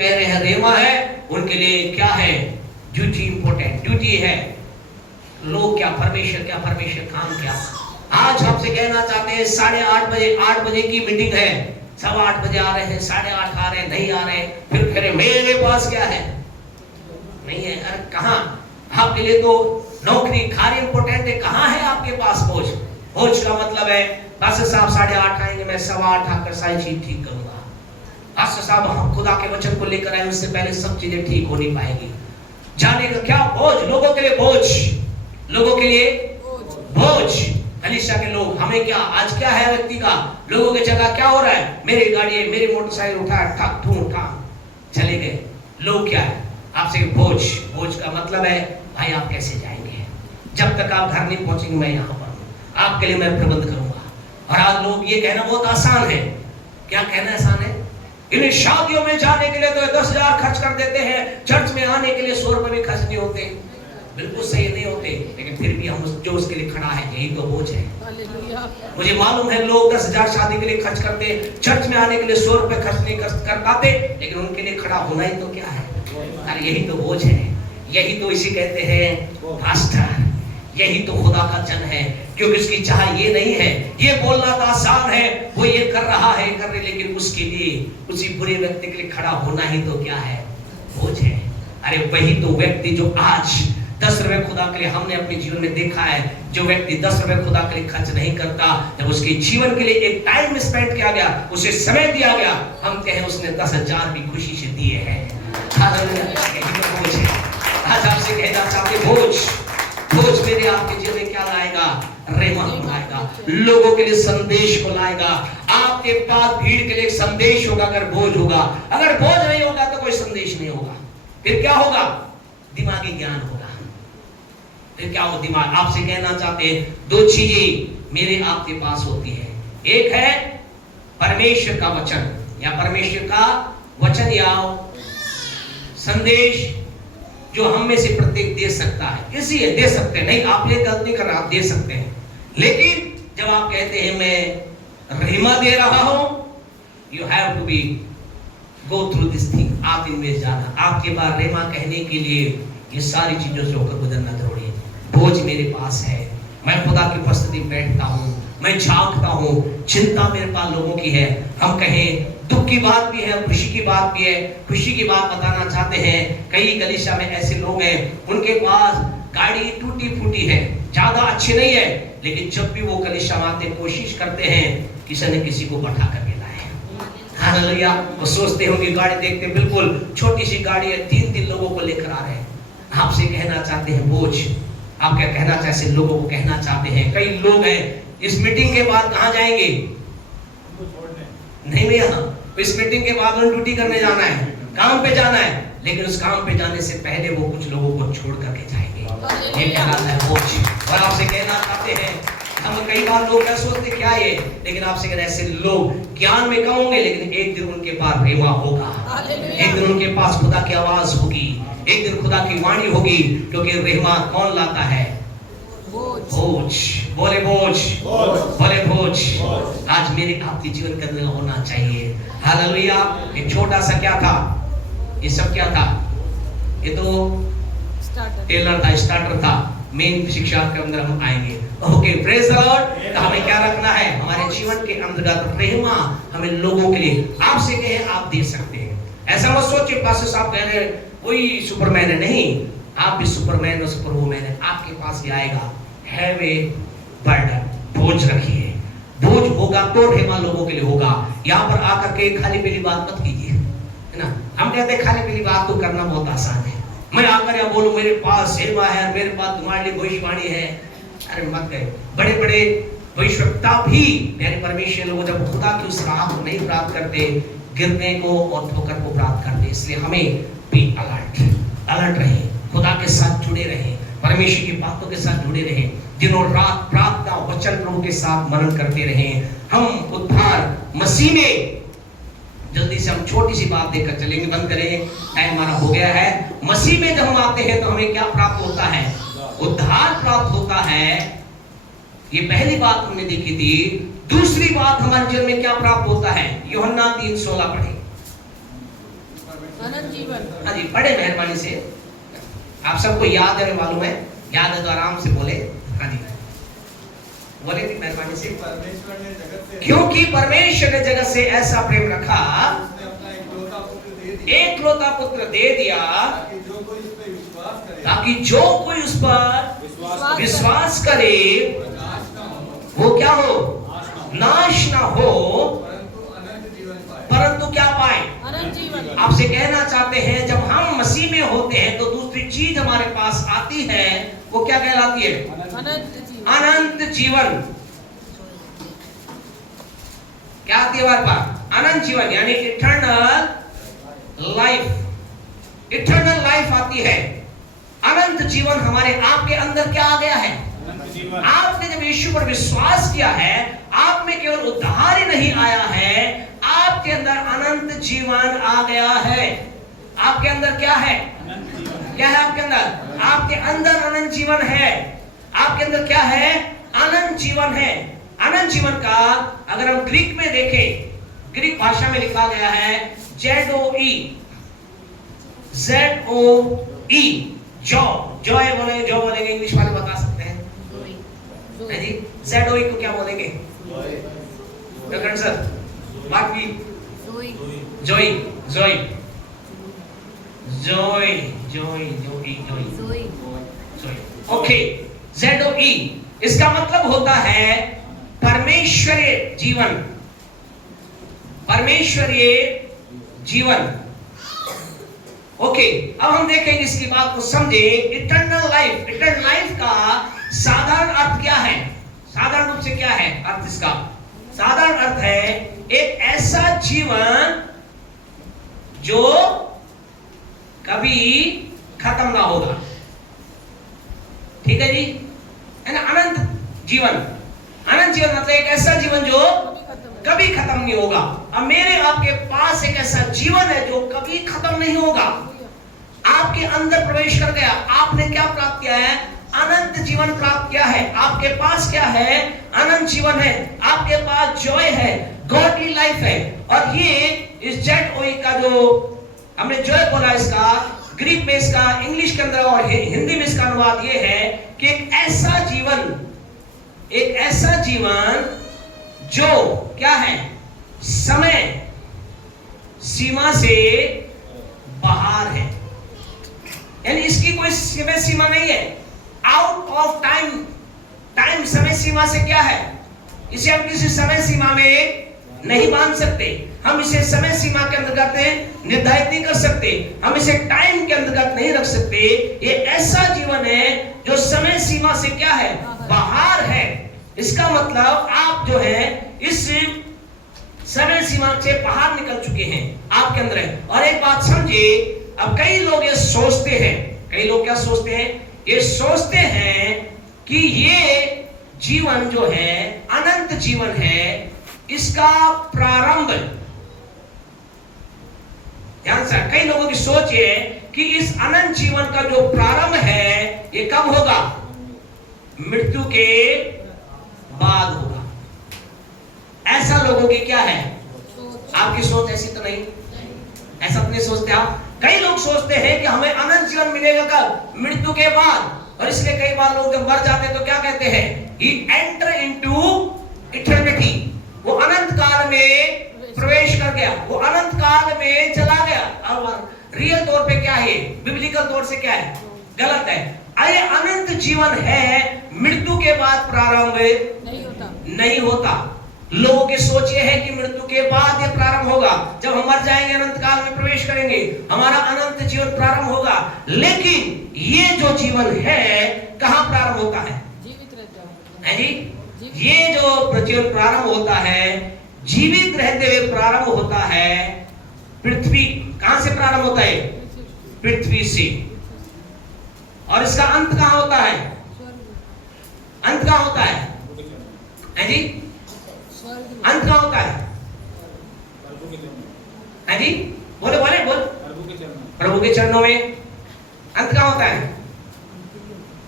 कह रहे हैं रेमा है, उनके लिए क्या है? ड्यूटी इंपॉर्टेंट, ड्यूटी है। लोग क्या, परमेश्वर क्या, परमेश्वर काम क्या। आज आपसे कहना चाहते हैं 8:30 बजे, 8 बजे की मीटिंग है, 8:15 बजे आ रहे हैं, 8:30 आ रहे हैं, नहीं आ रहे, फिर कह रहे मेरे पास क्या है, नहीं है। अरे कहाँ, आपके लिए तो नौकरी खाली इंपॉर्टेंट है, कहाँ है आपके पास बोझ? बोझ का मतलब है पास्टर साहब 8:30 आएंगे, मैं 8:15 आकर सारी चीज ठीक करूंगा। पास्टर साहब हम खुदा के वचन को लेकर आए, उससे पहले सब चीजें ठीक हो नहीं पाएगी। जाने का क्या बोझ, लोगों के लिए बोझ, लोगों के लिए बोझ। कलीसिया के लोग, हमें क्या, आज क्या है व्यक्ति का, लोगों की जगह क्या हो रहा है? मेरी गाड़ी है, मेरी मोटरसाइकिल उठा, ठक ठू उठा, चले गए। लोग क्या है आपसे बोझ। बोझ का मतलब है भाई आप कैसे जाएंगे, जब तक आप घर नहीं पहुंचेंगे मैं यहाँ पर हूँ, आपके लिए मैं प्रबंध करूंगा। और आज लोग ये कहना बहुत आसान है, क्या कहना आसान है? इन शादियों में जाने के लिए तो 10,000 खर्च कर देते हैं, चर्च में आने के लिए 100 रुपए भी खर्च नहीं होते। बिल्कुल सही नहीं होते, लेकिन फिर भी हम जो उसके लिए खड़ा है, यही तो बोझ है। मुझे मालूम है लोग 10,000 शादी के लिए खर्च करते, चर्च में आने के लिए 100 रुपए खर्च नहीं कर पाते, लेकिन उनके लिए खड़ा होना ही तो क्या है। अरे यही तो बोझ है, यही तो इसी कहते हैं पास्टर, यही तो खुदा का जन है। क्योंकि उसकी चाह ये नहीं है, ये बोलना तो आसान है, वो ये कर रहा है, कर रहे, लेकिन उसके लिए, उसी बुरे व्यक्ति के लिए खड़ा होना ही तो क्या है, बोझ है। अरे वही तो व्यक्ति जो आज 10 रुपए खुदा के लिए, हमने अपने जीवन में देखा है, जो व्यक्ति 10 रुपए खुदा के लिए खर्च नहीं करता, जब उसके जीवन के लिए एक टाइम स्पेंड किया गया, उसे समय दिया गया, हम कहें उसने 10,000 भी खुशी से दिए हैं। आज आपसे कहना चाहते, बोझ, बोझ मेरे आपके जीवन में क्या लाएगा? रेमा लाएगा, लोगों के लिए संदेश को लाएगा। आपके पास भीड़ के लिए एक संदेश होगा अगर बोझ होगा। अगर बोझ नहीं होगा तो कोई संदेश नहीं होगा। फिर क्या होगा? दिमागी ज्ञान होगा। फिर क्या हो? दिमाग। आपसे कहना चाहते हैं 2 चीजें मेरे आपके पास होती है। एक है परमेश्वर का वचन, या परमेश्वर का वचन या संदेश जो हम में से प्रत्येक दे सकता है। इसलिए दे सकते हैं, नहीं आप ये गलती कर रहे, आप दे सकते हैं। लेकिन जब आप कहते हैं मैं रेमा दे रहा हूं, you have to be go through this thing. आप इनमें जाना, आपके पास रेमा कहने के लिए ये सारी चीजों से होकर गुजरना जरूरी है। बोझ मेरे पास है, मैं खुदा की उपस्थिति में बैठता हूँ, मैं झांकता हूँ, चिंता मेरे पास लोगों की है। हम कहें दुख की बात भी है, खुशी की बात भी है। खुशी की बात बताना चाहते हैं, कई कलीसिया में ऐसे लोग हैं, उनके पास गाड़ी टूटी फूटी है, ज्यादा अच्छी नहीं है, लेकिन जब भी वो कलीसिया में आते कोशिश करते हैं किसी न किसी को बैठा करके लाए। हालेलुया। वो सोचते होंगे, गाड़ी देखते बिल्कुल छोटी सी गाड़ी है, 3 लोगों को लेकर आ रहे हैं। आपसे कहना चाहते हैं बोझ। आप क्या कहना चाहते हैं? लोगों को कहना चाहते हैं, कई लोग हैं इस मीटिंग के बाद कहाँ जाएंगे? नहीं भैया, इस मीटिंग के बाद उन्हें ड्यूटी करने जाना है, काम पे जाना है, लेकिन उस काम पे जाने से पहले वो कुछ लोगों को छोड़ करके जाएंगे। ये कहलाता है बोझ। और आपसे कहना चाहते हैं, हम कई बार लोग क्या सोचते क्या ये, लेकिन आपसे कहना ऐसे लोग ज्ञान में कम होंगे, लेकिन एक दिन उनके पास रेमा होगा, एक दिन उनके पास खुदा की आवाज होगी, एक दिन खुदा की वाणी होगी। क्योंकि रेमा कौन लाता है? बोझ। बोले बोझ, बोले बोझ। आज मेरे आपके जीवन के अंदर होना चाहिए। हालेलुया। एक छोटा सा क्या था, ये सब क्या था? ये तो टेलर था, स्टार्टर था। मेन शिक्षा के अंदर हम आएंगे। Okay, praise the Lord. तो हमें क्या रखना है? हमारे जीवन के अंतर्गत प्रेमा हमें लोगों के लिए, आपसे कहे आप दे सकते हैं। ऐसा मत सोचिए पास्टर साहब कह रहे वही सुपरमैन है, नहीं, आप भी सुपरमैन और सुपरवुमैन है। आपके पास भी आएगा हैव ए बर्डन, बोझ रखिए। बोझ होगा तो रेमा लोगों के लिए होगा। यहाँ पर आकर के खाली पीली बात मत कीजिए, है ना। हम कहते हैं खाली पीली बात तो करना बहुत आसान है। मैं आकर या बोलूं मेरे पास सेवा है, मेरे पास तुम्हारे लिए भविष्यवाणी है, अरे मत कहे। बड़े बड़े भविष्यवक्ता भी मेरे परमेश्वर लोग जब खुदा की उस राह को नहीं प्राप्त करते, गिरने को और ठोकर को प्राप्त करते। इसलिए हमें भी अलर्ट रहे, खुदा के साथ जुड़े रहे, परमेश्वर की बातों के साथ जुड़े रहे, दिनों रात प्रार्थना वचन प्रभु के साथ मनन करते रहे। हम उद्धार मसीह में, जल्दी से हम छोटी सी बात देखकर चलेंगे, बंद करें, टाइम हमारा हो गया है। मसीह में जब हम आते हैं तो हमें क्या प्राप्त होता है? उद्धार प्राप्त होता है। ये पहली बात हमने देखी थी। दूसरी बात हमारे जीवन में क्या प्राप्त होता है? यूहन्ना 3:16 पढ़े। अनंत जीवन। हाँ जी, बड़े मेहरबानी से, आप सबको याद है, मालूम है, याद है तो आराम से बोले। हाँ जी, बोले थी मेहरबानी से। परमेश्वर ने जगत से, क्योंकि परमेश्वर ने जगत से ऐसा प्रेम रखा, उसने अपना एकलौता पुत्र दे दिया, एकलौता पुत्र दे दिया, ताकि जो कोई उस पर विश्वास करे, ताकि जो कोई उस पर विश्वास करे वह नाश न हो, वो क्या हो, नाश ना हो, परंतु अनंत जीवन पाए। परंतु क्या पाए, अनंत जीवन। आपसे कहना चाहते हैं जब हम मसीह में होते हैं तो दूसरी चीज हमारे पास आती है, वो क्या कहलाती है, अनंत जीवन। अनंत जीवन। क्या आती है हमारे पास, अनंत जीवन, यानी इटर्नल लाइफ। इटर्नल लाइफ आती है, अनंत जीवन हमारे आपके अंदर क्या आ गया है, आपने जब यीशु पर विश्वास किया है, आप में केवल उद्धार ही नहीं आया है, आपके अंदर अनंत जीवन आ गया है। आपके अंदर क्या है, क्या है आपके अंदर, आपके अंदर अनंत जीवन है। आपके अंदर क्या है, अनंत जीवन है। अनंत जीवन का अगर हम ग्रीक में देखें, ग्रीक भाषा में लिखा गया है ZOE, ZOE, जॉय बोलेंगे, जो बोलेंगे इंग्लिश वाले बता सकते हैं है जी। ZOE को क्या बोलेंगे सर, बाकी जोई, जोई, जोई, जोई, जोई, जोई, जोई, ओके। ZOE इसका मतलब होता है परमेश्वरीय जीवन, परमेश्वरीय जीवन। ओके, अब हम देखेंगे इसकी बात को समझे। इटर्नल लाइफ, इटर्नल लाइफ का साधारण अर्थ क्या है, साधारण रूप से क्या है अर्थ इसका, साधारण अर्थ है एक ऐसा जीवन जो कभी खत्म ना होगा। ठीक है जी, है ना, अनंत जीवन। अनंत जीवन मतलब एक ऐसा जीवन जो कभी खत्म नहीं होगा। अब मेरे आपके पास एक ऐसा जीवन है जो कभी खत्म नहीं होगा, आपके अंदर प्रवेश कर गया। आपने क्या प्राप्त किया है, अनंत जीवन प्राप्त किया है। आपके पास क्या है, अनंत जीवन है। आपके पास जॉय है, गॉडली लाइफ है। और ये इस ZOE का जो हमने जॉय बोला, इसका ग्रीक में, इसका इंग्लिश के अंदर और हिंदी में इसका अनुवाद ये है कि एक ऐसा जीवन, एक ऐसा जीवन जो क्या है, समय सीमा से बाहर है, यानी इसकी कोई समय सीमा नहीं है, आउट ऑफ टाइम। टाइम समय सीमा से क्या है, इसे हम किसी समय सीमा में नहीं बांध सकते, हम इसे समय सीमा के अंतर्गत निर्धारित नहीं कर सकते, हम इसे टाइम के अंतर्गत नहीं रख सकते। ये ऐसा जीवन है जो समय सीमा से क्या है, बाहर है। इसका मतलब आप जो है इस समय सीमा से बाहर निकल चुके हैं, आपके अंदर है। और एक बात समझिए, अब कई लोग ये सोचते हैं, कई लोग क्या सोचते हैं, ये सोचते हैं कि ये जीवन जो है अनंत जीवन है, इसका प्रारंभ, ध्यान से, कई लोगों की सोच है कि इस अनंत जीवन का जो प्रारंभ है ये कब होगा, मृत्यु के बाद होगा। ऐसा लोगों की क्या है, आपकी सोच ऐसी तो नहीं, ऐसा तो नहीं सोचते आप। कई लोग सोचते हैं कि हमें अनंत जीवन मिलेगा कब, मृत्यु के बाद। और इसलिए कई बार लोग जब मर जाते हैं तो क्या कहते हैं, he enter into eternity, वो अनंत काल में प्रवेश कर गया, वो अनंत काल में चला गया। और रियल तौर पे क्या है, बिब्लिकल तौर से क्या है, गलत है। अरे अनंत जीवन है, मृत्यु के बाद प्रारंभ नहीं होता। लोगों की सोच ये है कि मृत्यु के बाद ये प्रारंभ होगा, जब हम मर जाएंगे अनंत काल में प्रवेश करेंगे, हमारा अनंत जीवन प्रारंभ होगा। लेकिन ये जो जीवन है कहां प्रारंभ होता है, है जी, ये जो जीवन प्रारंभ होता है, जीवित रहते हुए प्रारंभ होता है पृथ्वी। कहां से प्रारंभ होता है, पृथ्वी से। और इसका अंत कहां होता है, अंत कहां होता है जी, अंत कहां होता है जी, बोले बोले बोल, प्रभु के चरणों में। अंत कहां होता है,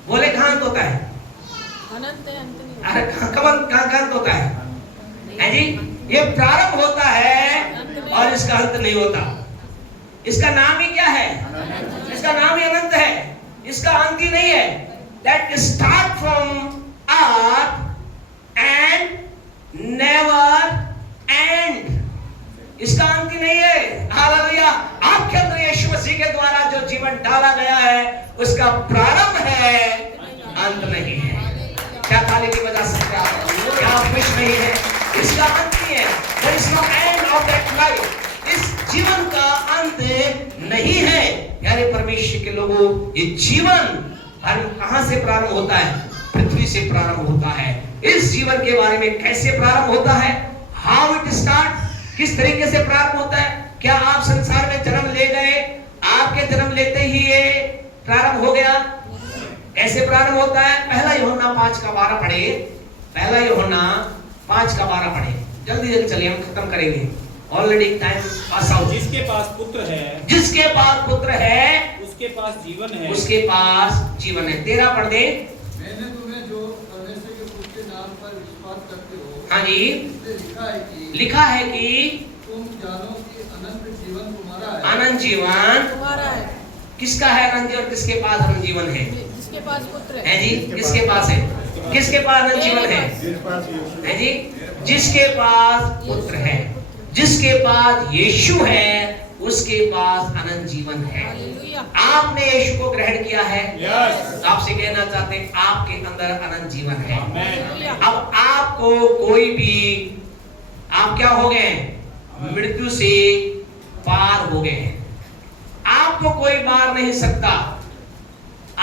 बोले कहां अंत होता है, अनंत है, अंत नहीं। अरे कहां अंत होता है जी, ये प्रारंभ होता है और इसका अंत नहीं होता। इसका नाम ही क्या है? इसका नाम ही अनंत है, इसका अंत ही नहीं है। That start from earth and never and, इसका अंत ही नहीं है। हालेलुया। आपके अंदर यीशु मसीह के द्वारा जो जीवन डाला गया है उसका प्रारंभ है, अंत नहीं है। क्या ताली नहीं बजा सकते आप? क्या आप खुश नहीं है? इसका अंत नहीं है। There is no end of that life. इस जीवन का अंत नहीं है। यानी परमेश्वर के लोगों, ये जीवन कहां से प्रारंभ होता है? पृथ्वी से प्रारंभ होता है। इस जीवन के बारे में कैसे प्रारंभ होता है? हाउ इट स्टार्ट, किस तरीके से प्रारंभ होता है? क्या आप संसार में जन्म ले गए, आपके जन्म लेते ही ये प्रारंभ हो गया? कैसे प्रारंभ होता है? पहला यूहन्ना 5:12 पढ़े। पहला यूहन्ना 5:12 पढ़े। जल्दी जल्दी चलिए, हम खत्म करेंगे, ऑलरेडी टाइम पास आउट। जिसके पास पुत्र है, जिसके पास पुत्र है उसके पास जीवन है, उसके पास जीवन है। 13 पढ़ दे। मैंने तुम्हें जो परमेश्वर के पुत्र के नाम पर विश्वास करते हो, हाँ जी, इसलिए लिखा है कि तुम जानो कि अनंत जीवन तुम्हारा है। अनंत जीवन तुम्हारा है, किसका है? अनंत जीवन किसके पास अनंत जीवन है? जिसके पास पुत्र है जी, किसके पास है? किसके पास अनंत जीवन है? है जी, जिसके पास पुत्र है, जिसके पास यीशु है, उसके पास अनंत जीवन है। हालेलुया। आपने यीशु को ग्रहण किया है। यस, आपसे कहना चाहते हैं आपके अंदर अनंत जीवन है। आमेन। अब आपको कोई भी, आप क्या हो गए? मृत्यु से पार हो गए हैं। आपको कोई मार नहीं सकता,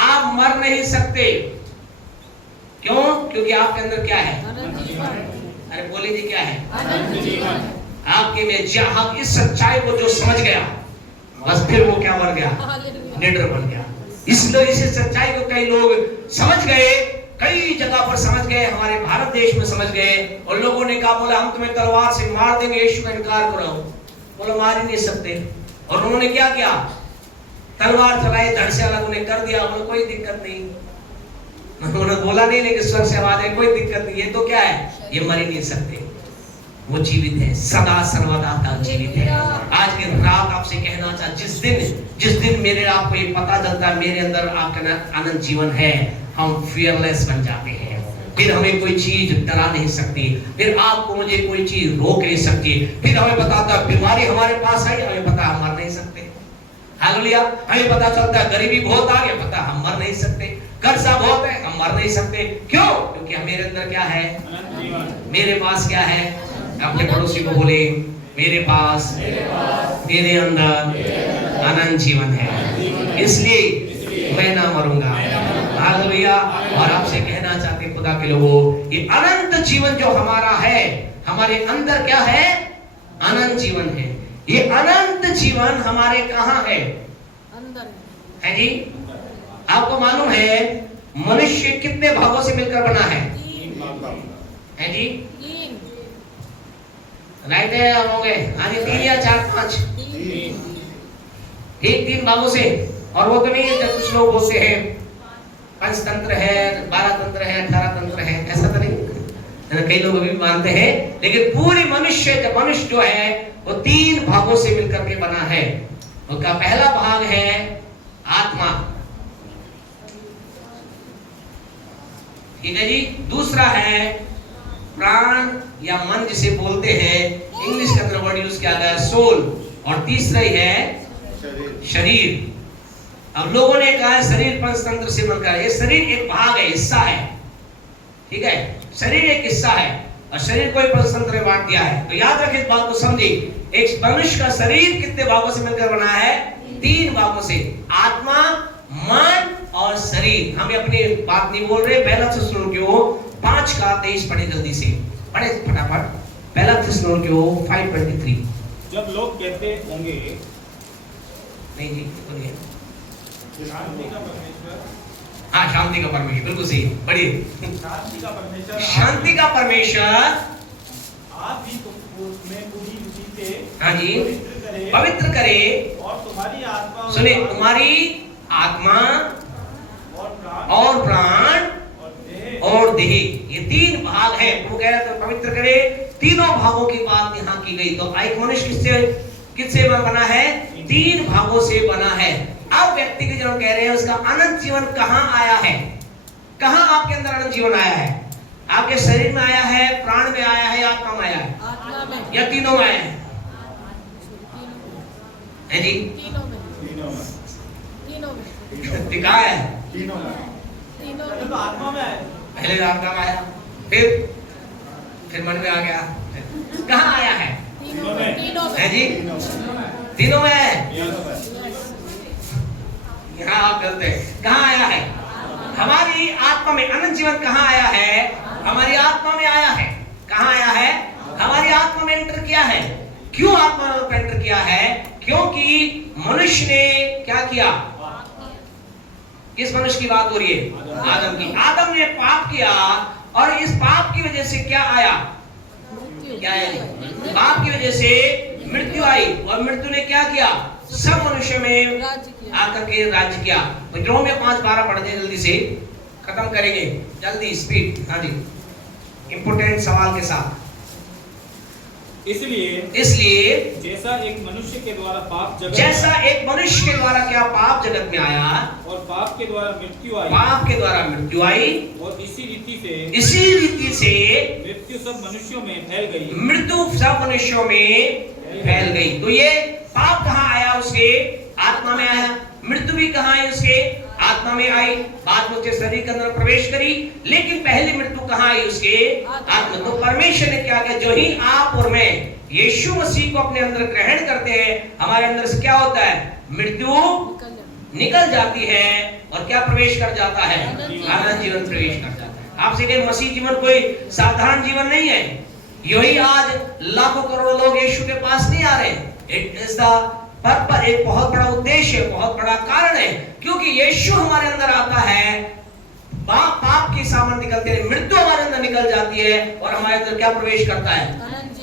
आप मर नहीं सकते। क्यों? क्योंकि आपके अंदर क्या है? अनंत जीवन, अरे बोले जी, क्या है? अनंत जीवन। आपके में जहां इस सच्चाई को जो समझ गया, बस फिर वो क्या बन गया? हालेलुया। निडर बन गया। इसलिए इस सच्चाई को कई लोग समझ गए, कई जगह पर समझ गए, हमारे भारत देश में समझ गए, और लोगों ने कहा, बोला हम तुम्हें तलवार से मार देंगे, यीशु का इनकार करो। बोला मार ही नहीं सकते। और उन्होंने क्या किया? तलवार चलाई, धड़ से अलग उन्हें कर दिया। बोला कोई दिक्कत नहीं, उन्होंने बोला नहीं, लेकिन स्वर से आवाज है, कोई दिक्कत नहीं, ये तो क्या है? ये मर ही नहीं सकते, वो जीवित है, सदा सर्वदा तक जीवित है। आज की रात आपसे कहना चाहता, जिस दिन मेरे आपको ये पता चलता है मेरे अंदर आपका अनंत जीवन है, हम फियरलेस बन जाते हैं। फिर हमें कोई चीज डरा नहीं सकती, फिर आपको मुझे कोई चीज रोक नहीं सकती। फिर हमें बताता बीमारी हमारे पास है, हमें पता हम मर नहीं सकते। हालेलुया। हमें पता चलता है गरीबी बहुत आ गया, पता हम मर नहीं सकते। कर्जा बहुत है, हम मर नहीं सकते। क्यों? क्योंकि मेरे अंदर क्या है? अनंत जीवन। मेरे पास क्या है? अपने पड़ोसी को बोले, मेरे पास मेरे अंदर अनंत जीवन है, इसलिए मैं ना मरूंगा। हालेलुया। और आपसे कहना चाहते हैं खुदा के लोगों, ये अनंत जीवन जो हमारा है, हमारे अंदर क्या है? अनंत जीवन है। ये अनंत जीवन हमारे कहां है? अंदर है जी। आपको मालूम है मनुष्य कितने भागों से मिलकर बना है? है जी, तीन, राइट है, हो गए। हाँ जी, 3 या 4 5 ठीक 3 भागों से। और वो तो नहीं है जब कुछ लोग बोलते हैं पंचतंत्र है, 12 तंत्र है, 18 तंत्र है, ऐसा तो नहीं। कई लोग अभी भी मानते हैं, लेकिन पूरी मनुष्य जो है वो 3 भागों से मिलकर के बना है। उसका पहला भाग है आत्मा, ठीक है जी। दूसरा है प्राण या मन जिसे बोलते हैं, इंग्लिश के अंदर वर्ड यूज किया गया है सोल। और तीसरा ही है शरीर। अब लोगों ने कहा है शरीर पंचतंत्र से बनकर है। ये शरीर एक भाग है, हिस्सा है, ठीक है। शरीर एक हिस्सा है और शरीर को पंचतंत्र में बांट दिया है। तो याद रखें इस बात को, समझे। एक मनुष्य का शरीर कितने भागों से मिलकर बना है? 3 भागों से, आत्मा, मन और शरीर। हम अपनी बात नहीं बोल रहे। पहला थिस्सलुनीकियों 5:23 पढ़े, जल्दी से पढ़े फटाफट। पहला थिस्सलुनीकियों 5:23। जब लोग कहते होंगे नहीं जी, बोलिए। शांति का परमेश्वर, हाँ, शांति का परमेश्वर, बिल्कुल सही, पढ़िए। शांति का परमेश्वर, शांति का परमेश्वर आप भी में पूरी रीति से हाँ जी पवित्र पवित्र करे, और तुम्हारी आत्मा सुने, तुम्हारी आत्मा और प्राण और देह, ये 3 भाग है। वो कह रहा था पवित्र करे, तीनों भागों की बात यहाँ की गई। तो एक मनुष्य किससे बना है? 3 भागों से बना है। अब व्यक्ति के जब कह रहे हैं उसका अनंत जीवन कहां आया है, कहां आपके अंदर अनंत जीवन आया है? आपके शरीर में आया है, प्राण में आया है, आत्मा में आया है, आत्मा में, या तीनों में आया है? है जी? तीनों में, तीनों में, दिखा है तीनों पहले में, तो आत्मा में आए, पहले आत्मा में आया, फिर मन में आ गया। कहां आया है? तीनों में, तीनों में, है जी? तीनों में है। यस, यहाँ आप गलत हैं। कहां आया है? हमारी आत्मा में अनंत जीवन कहां आया है? हमारी आत्मा में आया है। कहां आया है? हमारी आत्मा में एंटर किया है। क्यों आत्मा में एंटर किया है? क्योंकि मनुष्य ने क्या किया? किस मनुष्य की बात हो रही है? आदम की। आदम ने पाप किया और इस पाप की वजह से क्या आया? क्या आया? पाप की वजह से मृत्यु आई और मृत्यु ने क्या किया? सब मनुष्य में राज्य किया, आकर के राज्य किया। तो रोमियो 5:12 पढ़ते जल्दी से, खत्म करेंगे जल्दी, स्पीड। हाँ जी, इंपोर्टेंट सवाल के साथ। इसलिए जैसा एक मनुष्य के द्वारा पाप जगत जैसा एक मनुष्य के द्वारा क्या पाप जगत में आया और पाप के द्वारा मृत्यु आई, पाप के द्वारा मृत्यु आई, और इसी रीति से मृत्यु सब मनुष्यों में फैल गई, मृत्यु सब मनुष्यों में फैल गई। तो ये पाप कहाँ आया? उसके आत्मा में आया। मृत्यु भी कहाँ आई? उसके आत्मा में आई। बाद में उसके शरीर के अंदर प्रवेश करी, लेकिन पहली मृत्यु कहाँ आई? उसके आत्मा। तो परमेश्वर ने क्या किया? जो ही आप और मैं यीशु मसीह को अपने अंदर ग्रहण करते हैं, हमारे अंदर से क्या होता है? मृत्यु निकल जाती है और क्या प्रवेश कर जाता है? अनंत जीवन प्रवेश कर जाता है। आपसे कहें मसीह जीवन कोई साधारण जीवन नहीं है। यही आज लाखों करोड़ों लोग यीशु के पास नहीं आ रहे। इट इज द पर्पस, एक बहुत बड़ा उद्देश्य, बहुत बड़ा कारण है, क्योंकि यीशु हमारे अंदर आता है, पाप की सामान निकलते हैं, मृत्यु हमारे अंदर निकल जाती है और हमारे अंदर क्या प्रवेश करता है?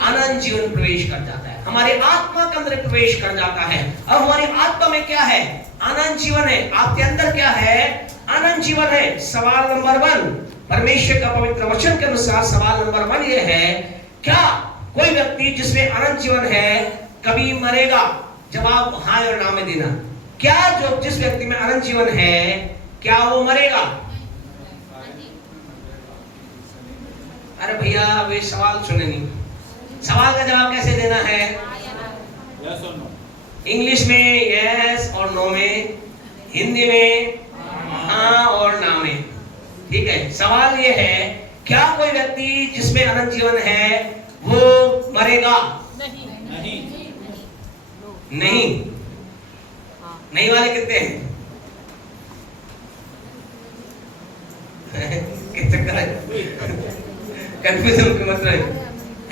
अनंत जीवन प्रवेश कर जाता है। हमारे आत्मा के अंदर प्रवेश कर जाता है। अब हमारी आत्मा में क्या है? अनंत जीवन है। आपके अंदर क्या है? अनंत जीवन है। सवाल नंबर 1, परमेश्वर का पवित्र वचन के अनुसार सवाल नंबर 1 ये है, क्या कोई व्यक्ति जिसमें अनंत जीवन है कभी मरेगा? जवाब हाँ और ना में देना। क्या जो जिस व्यक्ति में अनंत जीवन है क्या वो मरेगा? अरे भैया वे सवाल सुने नहीं। सवाल का जवाब कैसे देना है? यस और नो। इंग्लिश में यस और नो में, हिंदी में हाँ और ना में। ठीक है। सवाल ये है, क्या कोई व्यक्ति जिसमें अनंत जीवन है वो मरेगा? नहीं, नहीं, नहीं। नहीं वाले कितने हैं? कंफ्यूजन के मतलब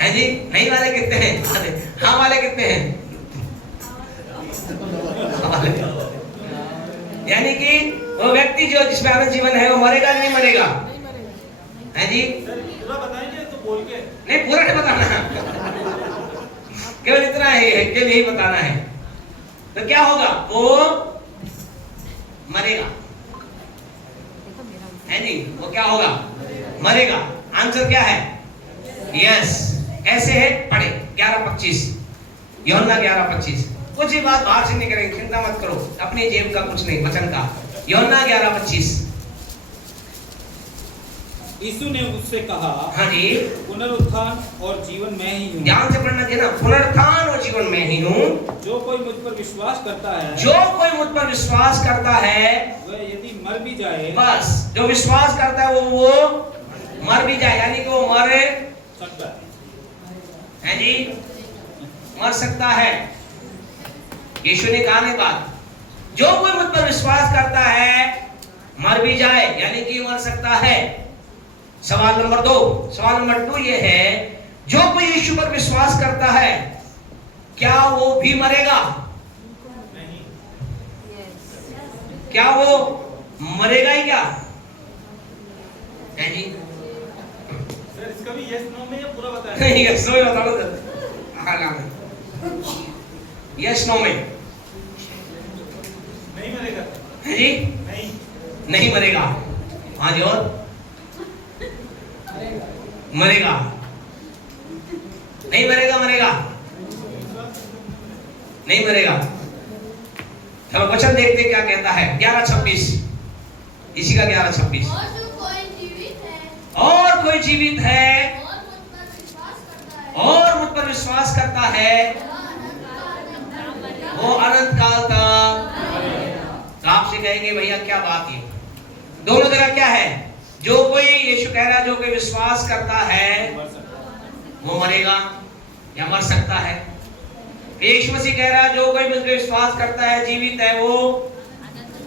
है जी। नहीं वाले कितने हैं? हाँ वाले कितने हैं? यानी कि वो व्यक्ति जो जिसमें अनंत जीवन है वो मरेगा नहीं मरेगा? नहीं मरेगा। है जी। सर पूरा बताएंगे तो बोल के? नहीं पूरा नहीं बताना, केवल इतना है, केवल यही बताना है। तो क्या होगा? वो मरेगा। है जी। वो क्या होगा? मरेगा। आंसर क्या है? यस। ऐसे है, पढ़े 11:25, यूहन्ना 11:25। कुछ ही बात बाहर से नहीं करेंगे, चिंता मत करो, अपनी जेब का कुछ नहीं, वचन का। यूहन्ना 11:25। यीशु ने उससे कहा, हाँ जी, पुनरुत्थान और जीवन मैं ही हूँ। ध्यान से पढ़ना चाहिए ना। पुनरुत्थान और जीवन मैं ही हूँ। जो कोई मुझ पर विश्वास करता है, जो कोई मुझ पर विश्वास करता है, वह यदि मर भी जाए, बस जो विश्वास करता है वो मर भी जाए, यानी कि वो मर सकता है जी, मर सकता है। यीशु ने कहा नहीं बात, जो कोई मुझ पर विश्वास करता है मर भी जाए, यानी कि मर सकता है। सवाल नंबर 2, सवाल नंबर 2 ये है, जो कोई यीशु पर विश्वास करता है क्या वो भी मरेगा? नहीं। क्या वो मरेगा ही क्या? है जी। सर इसका भी यस नो में या पूरा बताएं? नहीं, यस नो में बता दो। हाँ ना में यस नो में नहीं मरेगा। है जी। नहीं, नहीं मरेगा। हाँ जी। और मरेगा? नहीं मरेगा, मरेगा नहीं मरेगा। चलो वचन देखते क्या कहता है 11:26, इसी का 11:26। और जो कोई जीवित है और कोई जीवित है और मुझ पर विश्वास करता है और मुझ पर विश्वास करता है वो अनंत काल तक। तो आपसे कहेंगे भैया क्या बात है, दोनों जगह क्या है? जो कोई, यीशु कह रहा है जो कोई विश्वास करता है वो मरेगा या मर सकता है। यीशु मसीह कह रहा है जो कोई मुझ पर विश्वास करता है जीवित है वो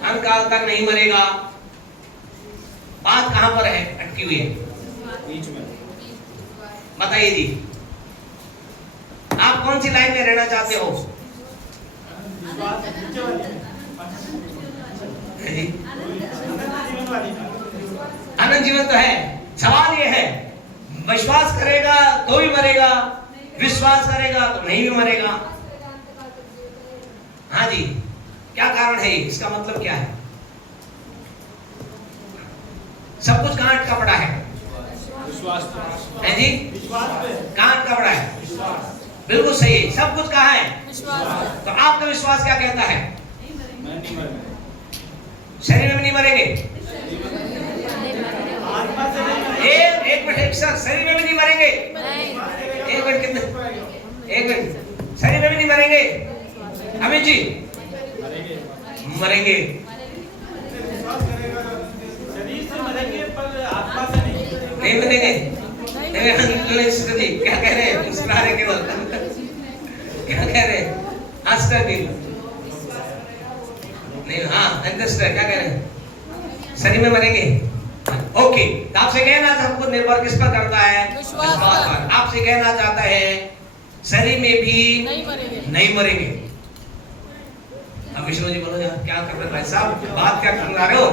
अनंत काल तक नहीं मरेगा। बात कहां पर है अटकी हुई है? बीच में। बताइए जी, आप कौन सी लाइन में रहना चाहते हो? जी? अनंत जीवन तो है। सवाल ये है विश्वास करेगा तो भी मरेगा, विश्वास करेगा तो नहीं भी मरेगा। हाँ जी, क्या कारण है? इसका मतलब क्या है? सब कुछ कहां अटका पड़ा है? विश्वास है जी, कहां अटका पड़ा है? बिल्कुल सही, सब कुछ कहां है? विश्वास। तो आपका विश्वास क्या कहता है? मैं नहीं मरना। शरीर में नहीं मरेंगे। एक मिनट सर, शरीर में भी नहीं मरेंगे। एक मिनट, कितने? एक मिनट, शरीर में भी नहीं मरेंगे अमित जी? मरेंगे। शरीर से मरेंगे पर आत्मा से नहीं। नहीं मरेंगे। जी क्या कह रहे हैं? मुस्कुरा रहे केवल। क्या कह रहे हैं? हंसकर नहीं, हाँ अंडरस्टैंड, क्या कह रहे हैं? शरीर में मरेंगे। ओके, तो आपसे कहना सबको निर्भर किस पर करता है? विश्वास पर। आपसे कहना चाहता है शरीर में भी नहीं मरेंगे। अब विष्णु जी बोलो यार क्या कर रहे भाई साहब, बात क्या कर रहे हो?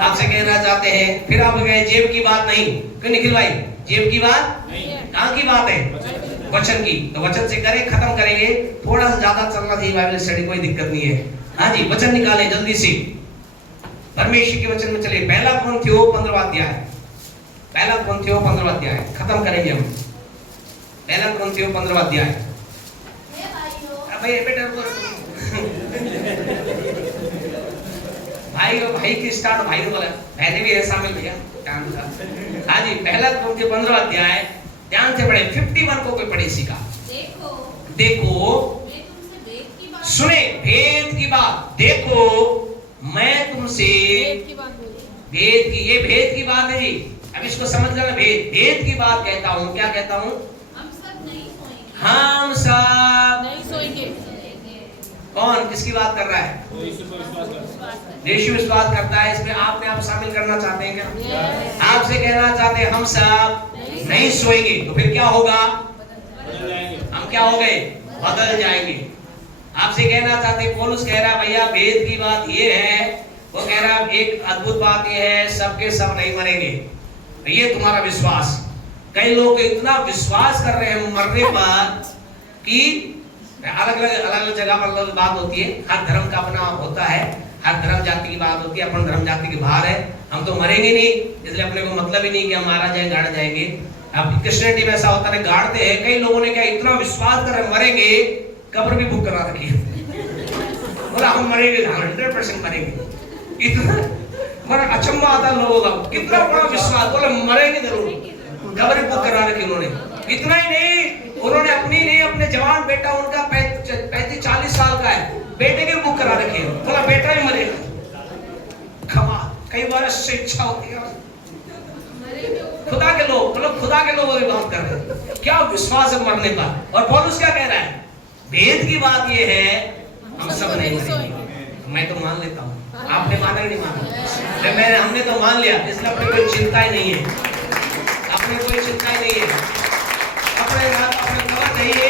आपसे कहना चाहते हैं, फिर आप कहे जेब की बात नहीं। क्यों निखिल भाई, जेब की बात नहीं। कहाँ की बात है? वचन की। तो वचन से करें, खत्म करेंगे। थोड़ा सा ज्यादा चलना चाहिए बाइबल स्टडी, कोई दिक्कत नहीं है। हाँ जी, वचन निकालें जल्दी से, परमेश्वर के वचन में चले। 1 कुरिन्थियों 15वां अध्याय, 1 कुरिन्थियों 15वां अध्याय खत्म करेंगे हम। 1 कुरिन्थियों 15वां अध्याय। हे भाइयों भाई बेटा भाई की स्टार्ट भाई बोला, पहले भी है शामिल भैया। हाँ जी, 1 कुरिन्थियों 15वां अध्याय ध्यान से पढ़े। 51 को कोई पढ़े इसी का। देखो मैं तुमसे भेद की बात सुने, भेद की बात। देखो मैं तुमसे भेद की बात बोली। भेद की, ये भेद की बात है जी। अब इसको समझ लेना, भेद की बात कहता हूँ। क्या कहता हूँ? हम सब नहीं सोएंगे हम सब नहीं सोएंगे। कौन किसकी बात कर रहा है? तो यीशु पर विश्वास कर। यीशु विश्वास करता है। इसमें आपने आप शामिल करना चाहते हैं क्या? Yes। आपसे कहना चाहते हैं हम सब नहीं सोएंगे। तो फिर क्या होगा? बदल जाएंगे। हम क्या हो गए? बदल जाएंगे। आपसे कहना चाहते हैं, पौलुस कह रहा भैया भेद की बात ये है, वो कह रहा एक अद्भुत बात ये है, सबके सब नहीं मरेंगे। ये तुम्हारा विश्वास। कई लोग इतना विश्वास कर रहे हैं मरने पर कि अलग अलग जगह पर बात होती है। हर धर्म का अपना होता है, हर धर्म जाति की बात होती है। अपन धर्म जाति के बाहर है, हम तो मरेंगे नहीं, इसलिए अपने को मतलब ही नहीं कि हम मारा जाए, गाड़ा जाएंगे। अब क्रिश्चियनिटी में ऐसा होता है, गाड़ते हैं। कई लोगों ने क्या इतना विश्वास कर रहे मरेंगे, कब्र भी बुक करा रखी है। बोला हम मरेंगे, 100% मरेंगे। इतना बड़ा अचंभा आता लोगों का, कितना बड़ा विश्वास। बोले मरेंगे जरूर, कब्र बुक करा रखी उन्होंने। इतना ही नहीं, उन्होंने अपनी नहीं, अपने जवान बेटा उनका 35-40 साल का है, बेटे के बुक करा रखे हैं। बोला बेटा ही मरेगा। खमा कई बार इससे इच्छा होती है। खुदा के लोग, मतलब खुदा के लोगों की बात कर रहे हैं। क्या विश्वास है मरने पर। और पौलुस क्या कह रहा है? भेद की बात ये है, हम सब नहीं मरेंगे। मैं तो मान लेता हूँ, आपने माना कि नहीं माना? मैंने हमने तो मान लिया, इसलिए अपनी कोई चिंता ही नहीं है। अपनी कोई चिंता ही नहीं है। अपने कवर चाहिए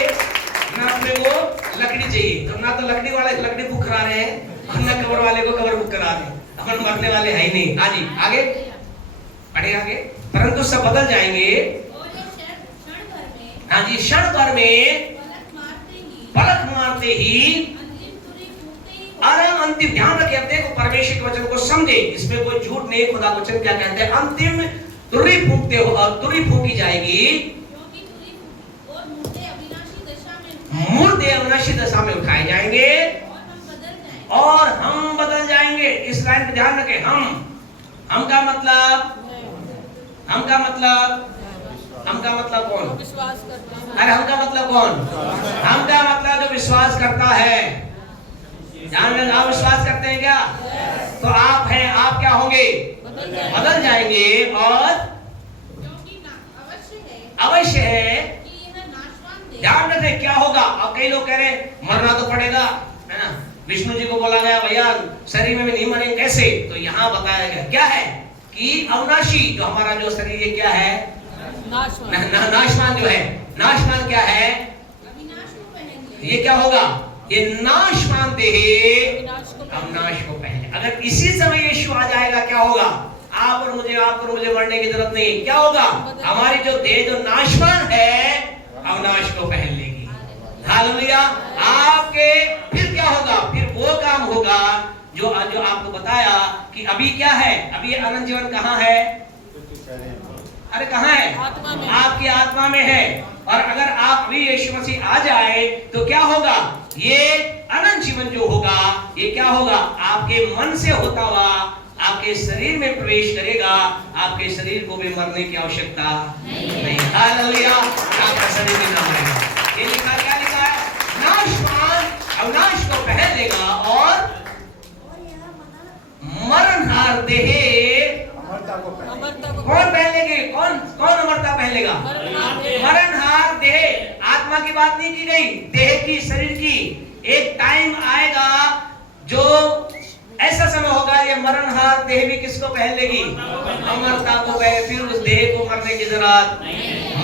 ना, अपने को लकड़ी चाहिए। तो ना तो लकड़ी वाले लकड़ी बुक करा रहे हैं, और ना कवर वाले को कवर बुक करा रहे हैं। अपन मरने वाले है ही नहीं। हाँ जी, आगे पढ़े आगे। परंतु सब बदल जाएंगे। और ये क्षण भर में, हाँ जी, क्षण भर में, पलक मारते ही अंतिम तुरी फूटते ही अरे अंतिम। ध्यान रखिए, अपने को परमेश्वर के वचन को समझे, इसमें कोई झूठ नहीं। खुदा के वचन क्या कहते हैं? अंतिम तुरी फूकते हो, और तुरी फूकी जाएगी, क्योंकि तुरी फूटी और मुर्दे अविनाशी दशा में मुर्दे अविनाशी दशा में उठाए जाएंगे, और हम बदल जाएंगे। और हम बदल जाएंगे। इस लाइन पे ध्यान रखें। हम का मतलब कौन? विश्वास करते हैं। अरे हम का मतलब कौन? हम का मतलब जो विश्वास करता है। ध्यान में, आप विश्वास करते हैं क्या? तो आप हैं, आप क्या होंगे? बदल जाएंगे। और क्योंकि अवश्य है कि यह नाशवान देह ध्यान रखें क्या होगा। अब कई लोग कह रहे हैं मरना तो पड़ेगा, है ना। विष्णु जी को बोला गया भैया शरीर में भी नहीं मरेंगे, कैसे? तो यहाँ बताया गया क्या है कि अविनाशी जो हमारा जो शरीर ये क्या है? नाशवान जो है। नाशवान क्या है? अविनाश को पहन ले। ये क्या होगा? ये नाशवान देह अविनाश को पहले। अगर इसी समय यीशु आ जाएगा क्या होगा? आप और मुझे मरने की जरूरत नहीं। क्या होगा? हमारी जो देह जो नाशवान है अविनाश को पहन लेगी। हालेलुया। आपके फिर क्या होगा? फिर वो काम होगा जो आपको बताया कि अभी क्या है? अभी अनंत जीवन कहाँ है? अरे कहाँ है? आत्मा में। आपकी आत्मा में है। और अगर आप अभी यीशु मसीह आ जाए तो क्या होगा? ये अनंत जीवन जो होगा ये क्या होगा? आपके मन से होता हुआ आपके शरीर में प्रवेश करेगा। आपके शरीर को भी मरने की आवश्यकता नहीं। हालेलुया। आपका शरीर भी ना मरेगा। ये लिखा, क्या लिखा है? नाशवान अविनाश को पहन लेगा और मरणहार देह कौन पहन लेंगे? कौन अमरता पहन लेगा? मरणहार देह। आत्मा की बात नहीं की गई, देह की, शरीर की। एक टाइम आएगा जो ऐसा समय होगा ये मरणहार देह भी किसको पहन लेगी? अमरता को पहन। फिर उस देह को मरने की जरूरत।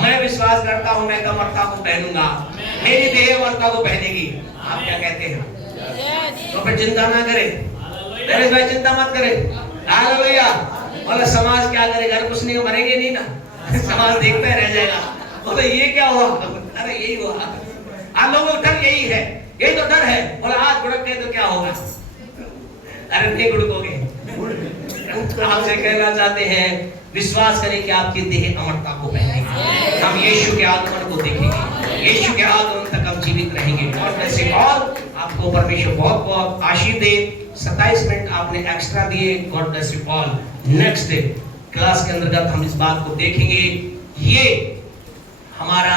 मैं विश्वास करता हूं मैं तो अमरता को पहनूंगा, मेरी देह अमरता को पहनेगी। आप क्या कहते हैं? तो फिर चिंता ना करें, नरेश भाई चिंता मत करें। हालेलुया। बोला समाज क्या करेगा? कुछ नहीं, मरेंगे नहीं ना। समाज देखता ही रह जाएगा। बोला ये क्या हुआ? अरे यही हुआ। आप लोगों का डर यही है, यही तो डर है। बोला आज गुड़क गए तो क्या होगा? अरे नहीं गुड़कोगे। आपसे कहना चाहते हैं विश्वास करें कि आपकी देह अमरता को पहनेगी। हम यीशु के आगमन को देखेंगे, यीशु के आगमन तक हम जीवित रहेंगे। और वैसे और आपको परमेश्वर बहुत बहुत आशीष दे। 27 मिनट आपने एक्स्ट्रा दिए। God bless you all. Next class के अंतर्गत हम इस बात को देखेंगे। ये हमारा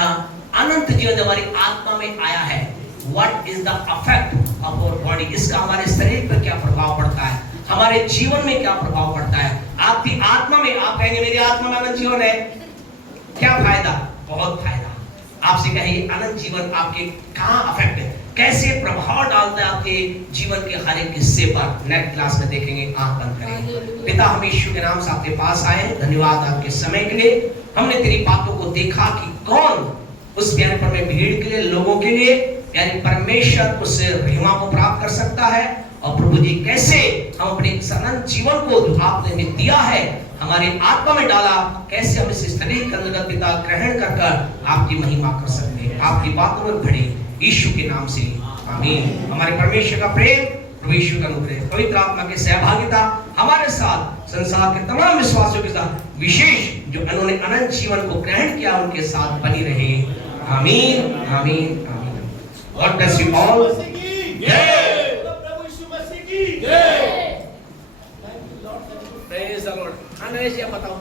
अनंत जीवन हमारी आत्मा में आया है। What is the effect of our body? इसका हमारे शरीर पर क्या प्रभाव पड़ता है, हमारे जीवन में क्या प्रभाव पड़ता है? आपकी आत्मा में, आप कहेंगे मेरी आत्मा में अनंत जीवन है, क्या फायदा? बहुत फायदा। आपसे कहेंगे अनंत जीवन आपके कहां अफेक्ट है, कैसे प्रभाव डालता है आपके जीवन के हर एक हिस्से पर? नेक्स्ट क्लास में देखेंगे। आंख बंद करेंगे। पिता हम यीशु के नाम से आपके पास आए, धन्यवाद आपके समय के लिए। हमने तेरी बातों को देखा कि कौन उस प्यारे पर में भीड़ के लिए, लोगों के लिए यानी परमेश्वर उस महिमा को प्राप्त कर सकता है। और प्रभु जी कैसे हम अपने अनंत जीवन को जो आपने हमें दिया है हमारे आत्मा में डाला, कैसे हम इस शरीर के अंतर्गत पिता ग्रहण कर आपकी महिमा कर सकते हैं। आपकी बातों में खड़े यीशु के नाम से आमीन। हमारे परमेश्वर का प्रेम, प्रभु यीशु का अनुग्रह, पवित्र आत्मा की सहभागिता हमारे साथ, संसार के तमाम विश्वासियों के साथ, विशेष जो उन्होंने अनंत जीवन को ग्रहण किया उनके साथ बनी रहे। आमीन आमीन आमीन। God bless you all. प्रभु यीशु मसीह की जय। Praise the Lord. Naresh ji आप बताओ।